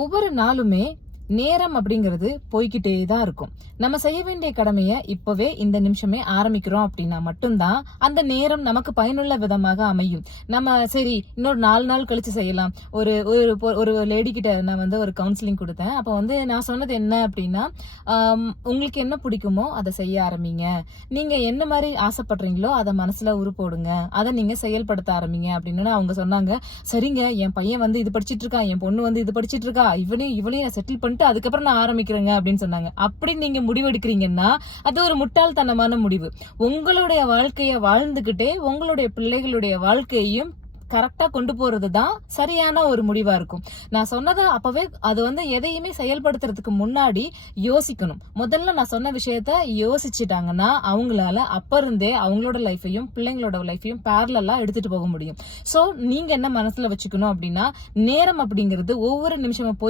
ஒவ்வொரு நாளுமே நேரம் அப்படிங்கிறது போய்கிட்டே தான் இருக்கும். நம்ம செய்ய வேண்டிய கடமைய இப்பவே இந்த நிமிஷமே ஆரம்பிக்கிறோம் அப்படின்னா மட்டும்தான் அந்த நேரம் நமக்கு பயனுள்ள விதமாக அமையும். நம்ம சரி இன்னொரு 4 நாள் கழிச்சு செய்யலாம். ஒரு ஒரு ஒரு லேடி கிட்ட நான் ஒரு கவுன்சிலிங் கொடுத்தேன். அப்ப நான் சொன்னது என்ன அப்படின்னா, உங்களுக்கு என்ன பிடிக்குமோ அதை செய்ய ஆரம்பிங்க. நீங்க என்ன மாதிரி ஆசைப்படுறீங்களோ அதை மனசுல உருப்போடுங்க. அதை நீங்க செயல்படுத்த ஆரம்பிங்க அப்படின்னு அவங்க சொன்னாங்க. சரிங்க, என் பையன் இது படிச்சிட்டு இருக்கான், என் பொண்ணு இது படிச்சிட்டு இருக்கா, இவளையும் செட்டில் பண்ணிட்டு அதுக்கப்புறம் நான் ஆரம்பிக்கிறேங்க அப்படின்னு சொன்னாங்க. அப்படி நீங்க முடிவெடுக்கிறீங்கன்னா அது ஒரு முட்டாள்தனமான முடிவு. உங்களுடைய வாழ்க்கைய வாழ்ந்துகிட்டே உங்களுடைய பிள்ளைகளுடைய வாழ்க்கையையும் கரெக்டா கொண்டு போறதுதான் சரியான ஒரு முடிவா இருக்கும். நான் சொன்னதை அப்பவே அது எதையுமே செயல்படுத்துறதுக்கு முன்னாடி யோசிக்கணும். முதல்ல நான் சொன்ன விஷயத்த யோசிச்சுட்டாங்கன்னா அவங்களால அப்ப இருந்தே அவங்களோட லைஃபையும் பிள்ளைங்களோட லைஃபையும் பேரலா எடுத்துட்டு போக முடியும். சோ நீங்க என்ன மனசுல வச்சுக்கணும் அப்படின்னா, நேரம் அப்படிங்கிறது ஒவ்வொரு நிமிஷமும்